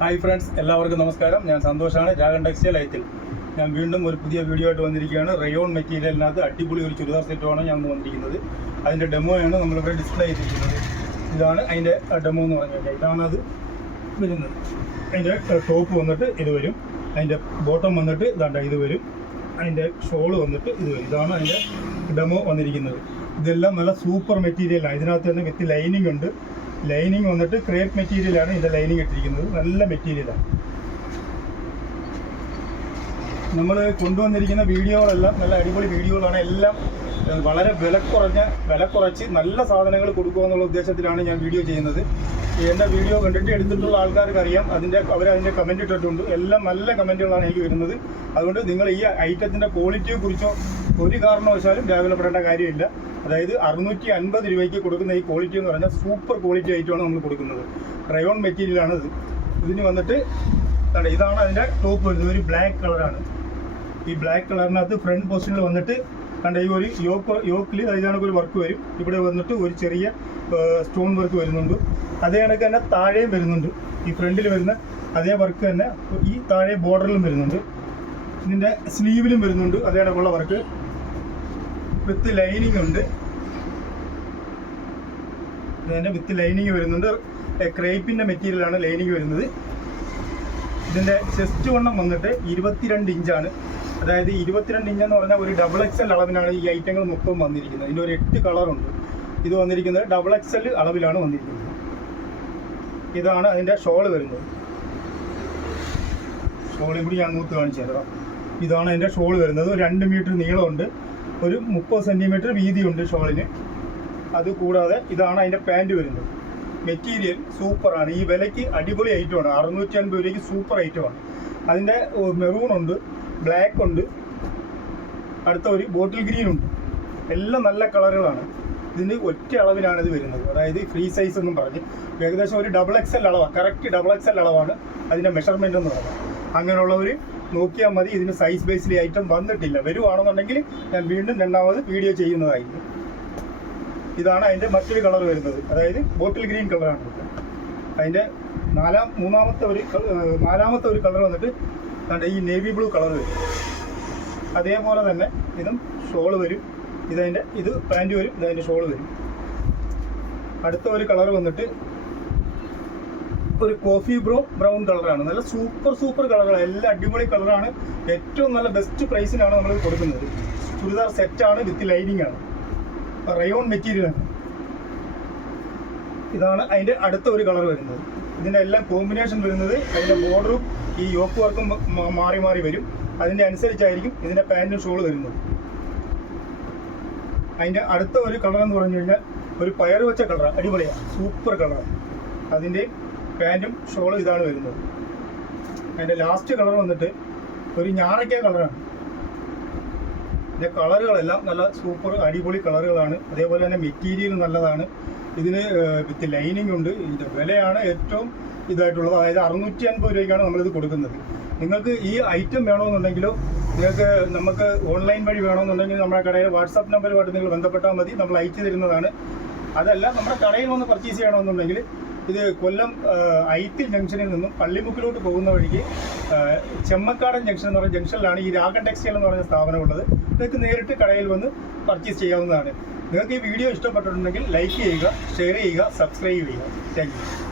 Hi friends, എല്ലാവർക്കും നമസ്കാരം. ഞാൻ സന്തോഷാണ്, രാഗൻ ടെക്സ്റ്റൈൽ ഐത്തിൽ. ഞാൻ വീണ്ടും ഒരു പുതിയ വീഡിയോ ആയിട്ട് വന്നിരിക്കുകയാണ്. റയോൺ മെറ്റീരിയലിനകത്ത് അടിപൊളി ഒരു ചുരിദാർ സെറ്റുമാണ് ഞാൻ വന്നിരിക്കുന്നത്. അതിൻ്റെ ഡെമോയാണ് നമ്മളിവിടെ ഡിസ്പ്ലേ ചെയ്തിരിക്കുന്നത്. ഇതാണ് അതിൻ്റെ ഡെമോ എന്ന് പറഞ്ഞു കഴിഞ്ഞാൽ ഇതാണ് അത് വരുന്നത്. അതിൻ്റെ ടോപ്പ് വന്നിട്ട് ഇത് വരും, അതിൻ്റെ ബോട്ടം വന്നിട്ട് ഇതാണ്ട് ഇത് വരും, അതിൻ്റെ ഷോള് വന്നിട്ട് ഇത് വരും. ഇതാണ് അതിൻ്റെ ഡെമോ വന്നിരിക്കുന്നത്. ഇതെല്ലാം നല്ല സൂപ്പർ മെറ്റീരിയലാണ്. ഇതിനകത്ത് തന്നെ വിത്ത് ലൈനിങ് ഉണ്ട്. ലൈനിങ് വന്നിട്ട് ക്രേപ്പ് മെറ്റീരിയലാണ് ഇതിൻ്റെ ലൈനിങ് ഇട്ടിരിക്കുന്നത്. നല്ല മെറ്റീരിയലാണ്. നമ്മൾ കൊണ്ടുവന്നിരിക്കുന്ന വീഡിയോകളെല്ലാം നല്ല അടിപൊളി വീഡിയോകളാണ്. എല്ലാം വളരെ വില കുറച്ച് നല്ല സാധനങ്ങൾ കൊടുക്കുക എന്നുള്ള ഉദ്ദേശത്തിലാണ് ഞാൻ വീഡിയോ ചെയ്യുന്നത്. എൻ്റെ വീഡിയോ കണ്ടിട്ട് എടുത്തിട്ടുള്ള ആൾക്കാർക്ക് അറിയാം, അവരതിൻ്റെ കമൻറ്റ് ഇട്ടിട്ടുണ്ട്. എല്ലാം നല്ല കമൻറ്റുകളാണ് എനിക്ക് വരുന്നത്. അതുകൊണ്ട് നിങ്ങൾ ഈ ഐറ്റത്തിൻ്റെ ക്വാളിറ്റിയെക്കുറിച്ചോ ഒരു കാരണവശാലും രാവിലെപ്പെടേണ്ട കാര്യമില്ല. അതായത് 650 രൂപയ്ക്ക് കൊടുക്കുന്ന ഈ ക്വാളിറ്റി എന്ന് പറഞ്ഞാൽ സൂപ്പർ ക്വാളിറ്റി ഐറ്റമാണ് നമ്മൾ കൊടുക്കുന്നത്. റയോൺ മെറ്റീരിയലാണ് ഇത്. ഇതിന് വന്നിട്ട് ഇതാണ് അതിൻ്റെ ടോപ്പ് വരുന്നത്. ഒരു ബ്ലാക്ക് കളറാണ്. ഈ ബ്ലാക്ക് കളറിനകത്ത് ഫ്രണ്ട് പൊസിഷനിൽ വന്നിട്ട് ഈ ഒരു യോക്കിൽ അതിനകത്ത് ഒരു വർക്ക് വരും. ഇവിടെ വന്നിട്ട് ഒരു ചെറിയ സ്റ്റോൺ വർക്ക് വരുന്നുണ്ട്. അതേ കണക്ക് തന്നെ താഴെയും വരുന്നുണ്ട്. ഈ ഫ്രണ്ടിൽ വരുന്ന അതേ വർക്ക് തന്നെ ഈ താഴെ ബോർഡറിലും വരുന്നുണ്ട്. ഇതിൻ്റെ സ്ലീവിലും വരുന്നുണ്ട് അതേ കണക്കുള്ള വർക്ക്. വിത്ത് ലൈനിങ് ഉണ്ട്. ഇതിൻ്റെ വിത്ത് ലൈനിങ് വരുന്നുണ്ട്. ക്രേപ്പിൻ്റെ മെറ്റീരിയലാണ് ലൈനിങ് വരുന്നത്. ഇതിൻ്റെ ചെസ്റ്റ് വണ്ണം വന്നിട്ട് 22 ഇഞ്ചാണ്. അതായത് 22 ഇഞ്ചെന്ന് പറഞ്ഞാൽ ഒരു XXL അളവിനാണ് ഈ ഐറ്റങ്ങൾ മൊത്തം വന്നിരിക്കുന്നത്. ഇതിൻ്റെ ഒരു 8 കളറുണ്ട്. ഇത് വന്നിരിക്കുന്നത് XXL അളവിലാണ് വന്നിരിക്കുന്നത്. ഇതാണ് അതിൻ്റെ ഷോള് വരുന്നത്. ഷോളും കൂടി ഞാൻ നൂത്ത് കാണിച്ചു തരാം. ഇതാണ് അതിൻ്റെ ഷോള് വരുന്നത്. 2 മീറ്റർ നീളമുണ്ട്, ഒരു 30 സെൻറ്റിമീറ്റർ വീതിയുണ്ട് ഷോളിന്. അതുകൂടാതെ ഇതാണ് അതിൻ്റെ പാൻറ്റ് വരുന്നത്. മെറ്റീരിയൽ സൂപ്പറാണ്. ഈ വിലയ്ക്ക് അടിപൊളി ഐറ്റമാണ്. 650 രൂപയ്ക്ക് സൂപ്പർ ഐറ്റമാണ്. അതിൻ്റെ മെറൂൺ ഉണ്ട്, ബ്ലാക്ക് ഉണ്ട്, അടുത്ത ഒരു ബോട്ടിൽ ഗ്രീൻ ഉണ്ട്. എല്ലാം നല്ല കളറുകളാണ്. ഇതിന് ഒറ്റ അളവിലാണ് ഇത് വരുന്നത്. അതായത് ഫ്രീ സൈസ് എന്നും പറഞ്ഞ് ഏകദേശം ഒരു XXL അളവാണ്. കറക്റ്റ് XXL അളവാണ് അതിൻ്റെ മെഷർമെൻ്റ് എന്ന് പറയുന്നത്. അങ്ങനെയുള്ളവർ നോക്കിയാൽ മതി. ഇതിന് സൈസ് ബേസിൽ ഐറ്റം വന്നിട്ടില്ല. വരുവാണെന്നുണ്ടെങ്കിൽ ഞാൻ വീണ്ടും രണ്ടാമത് വീഡിയോ ചെയ്യുന്നതായിരിക്കും. ഇതാണ് അതിൻ്റെ മറ്റൊരു കളർ വരുന്നത്. അതായത് ബോട്ടിൽ ഗ്രീൻ കളറാണ്. അതിൻ്റെ നാലാമത്തെ ഒരു കളർ വന്നിട്ട് ഈ നേവി ബ്ലൂ കളർ വരും. അതേപോലെ തന്നെ ഇതും ഷോള് വരും. ഇത് പാൻറ്റ് വരും, ഇതതിൻ്റെ ഷോള് വരും. അടുത്ത ഒരു കളർ വന്നിട്ട് ഒരു കോഫി ബ്രൗൺ കളറാണ്. നല്ല സൂപ്പർ കളറുകളാണ്. എല്ലാം അടിപൊളി കളറാണ്. ഏറ്റവും നല്ല ബെസ്റ്റ് പ്രൈസിനാണ് നമ്മൾ കൊടുക്കുന്നത്. ചുരിദാർ സെറ്റാണ്, വിത്ത് ലൈനിങ് ആണ്, റയോൺ മെറ്റീരിയലാണ്. ഇതാണ് അതിൻ്റെ അടുത്ത ഒരു കളർ വരുന്നത്. ഇതിൻ്റെ എല്ലാം കോമ്പിനേഷൻ വരുന്നത് അതിൻ്റെ ബോർഡറും ഈ യോക്ക് വർക്കും മാറി വരും. അതിൻ്റെ അനുസരിച്ചായിരിക്കും ഇതിൻ്റെ പാൻറ്റും ഷോള് വരുന്നത്. അതിൻ്റെ അടുത്ത ഒരു കളർ എന്ന് പറഞ്ഞു കഴിഞ്ഞാൽ ഒരു പയർ വെച്ച കളറാണ്. അടിപൊളിയാണ്, സൂപ്പർ കളറാണ്. അതിൻ്റെ പാൻറ്റും ഷോളും ഇതാണ് വരുന്നത്. അതിൻ്റെ ലാസ്റ്റ് കളർ വന്നിട്ട് ഒരു ഞാറയ്ക്ക കളറാണ്. ഇതിൻ്റെ കളറുകളെല്ലാം നല്ല സൂപ്പർ അടിപൊളി കളറുകളാണ്. അതേപോലെ തന്നെ മെറ്റീരിയൽ നല്ലതാണ്. ഇതിന് വിത്ത് ലൈനിങ് ഉണ്ട്. ഇതിൻ്റെ വിലയാണ് ഏറ്റവും ഇതായിട്ടുള്ളത്. അതായത് 650 രൂപയ്ക്കാണ് നമ്മളിത് കൊടുക്കുന്നത്. നിങ്ങൾക്ക് ഈ ഐറ്റം വേണമെന്നുണ്ടെങ്കിലോ നമുക്ക് ഓൺലൈൻ വഴി വേണമെന്നുണ്ടെങ്കിൽ നമ്മുടെ കടയിൽ വാട്സാപ്പ് നമ്പറുമായിട്ട് നിങ്ങൾ ബന്ധപ്പെട്ടാൽ മതി. നമ്മൾ അയച്ചു തരുന്നതാണ്. അതല്ല നമ്മുടെ കടയിൽ വന്ന് പർച്ചേസ് ചെയ്യണമെന്നുണ്ടെങ്കിൽ ഇത് കൊല്ലം ഐത്തിൽ ജംഗ്ഷനിൽ നിന്നും പള്ളിമുക്കിലോട്ട് പോകുന്ന വഴിക്ക് ചെമ്മക്കാടൻ ജംഗ്ഷൻ എന്ന് പറയുന്ന ജംഗ്ഷനിലാണ് ഈ രാഗൻ ടെക്സ്റ്റൈൽ എന്ന് പറയുന്ന സ്ഥാപനമുള്ളത്. നിങ്ങൾക്ക് നേരിട്ട് കടയിൽ വന്ന് പർച്ചേസ് ചെയ്യാവുന്നതാണ്. നിങ്ങൾക്ക് ഈ വീഡിയോ ഇഷ്ടപ്പെട്ടിട്ടുണ്ടെങ്കിൽ ലൈക്ക് ചെയ്യുക, ഷെയർ ചെയ്യുക, സബ്സ്ക്രൈബ് ചെയ്യുക. Thank you.